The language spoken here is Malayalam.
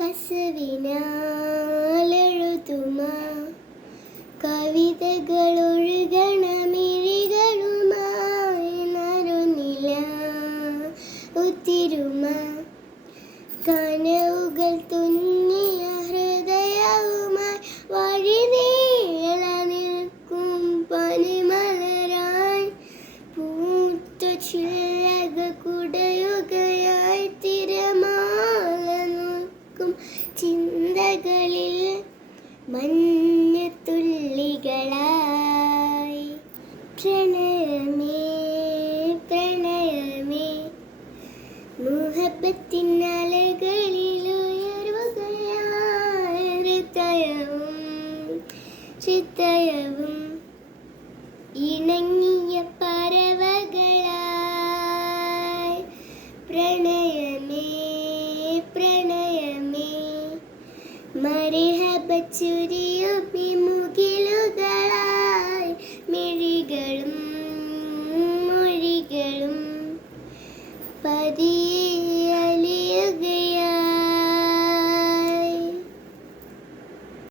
കസവിനാലെഴുതുമാ കവിതകളൊഴുകണമിഴികളുമായി നറുനില ഉത്തിരുമ കനവുകൾ തുന്നിയ ഹൃദയവുമായി വഴിനീള നിൽക്കും പനിമലരായി പൂത്ത ചില്ലക കുടയുകയായി തിരമാല നോക്കും ചിന്തകളിൽ മഞ്ഞത്തുള്ളികളായി പ്രണയമേ പ്രണയമേ മുഹബത്തിൻ അലകളിൽ ഉയരുകയായി ഹൃദയവും ചിത്തയവും ഇണങ്ങിയ പറവകളായി പ്രണയമേ പ്രണയമേ മരിഹബ ചുരിയും മുകിലുകളായി മിഴികളും മൊഴികളും പതി